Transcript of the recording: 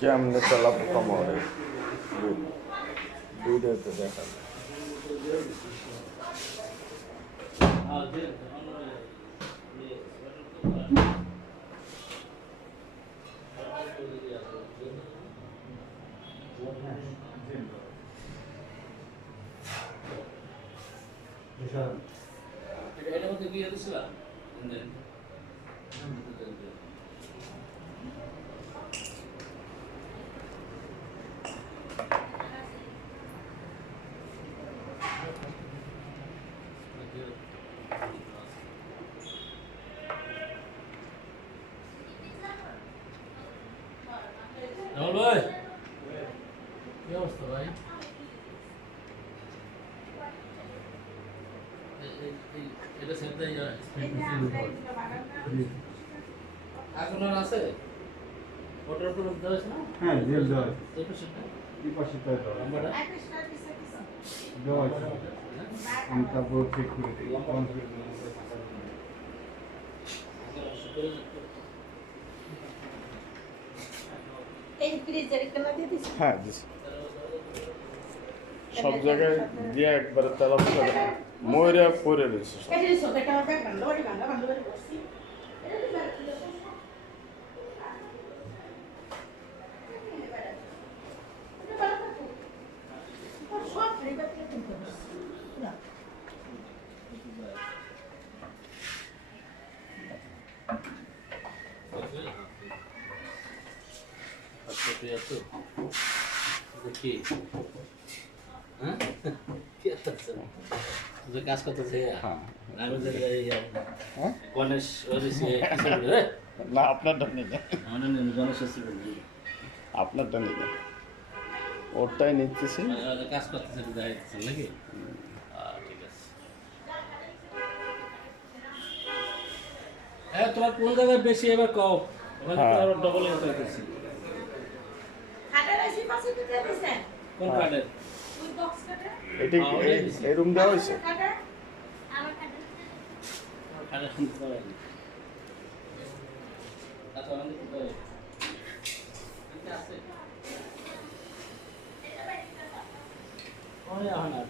কেমনে চালাবো কমরে ভিডিওতে দেখা যায়। এটার মধ্যে বিয়ে দিছিল ভাই কি অবস্থা ভাই? এটা সেটা এখন আর আছে ওটার উপর দেওয়া আছে না? হ্যাঁ জেল দেওয়া আছে। এই পাশেরটা এই পাশেরটা দেওয়া আছে। নাম্বারটা দেওয়া আছে। আমি তারপর চেক করে দিই। এই ফ্রিজের কেনা দিয়ে দিছি। হ্যাঁ দিছি। সব জায়গায় দিয়ে একবারে তেলা করে ময়রা পরে রয়েছে সব। এটা সোকেটা হবে বন্ধ করে বসছি। সব ফ্রিজের থেকে কিনতে বসছি। না আচ্ছা তুই এত দেখি হ্যাঁ কি আছে তুই কাজ করতেছে হ্যাঁ। আমি যে হ্যাঁ? গণেশ ওরিসে কিছু বলে না আপনারটা নিয়ে যান। আমাদের গণেশ আছে বলি আপনারটা নিয়ে যান। ওরটাই নিতেছি। কাজ করতেছে দেখাইতেছে নাকি ঠিক আছে হ্যাঁ তোমার কোন জায়গায় বেশি এবার কও হ্যাঁ। ডবল করতেছি খাটের এসে পাশে দিতে দিছেন। কোন কার্ডের ওই বক্স কাটে এটা কি এই রুম দেওয়া হয়েছে? কাটে আমার কাটে কার্ডের শুনতে পারে আচ্ছা আমাদের কোথায় আছে ওই এখন আর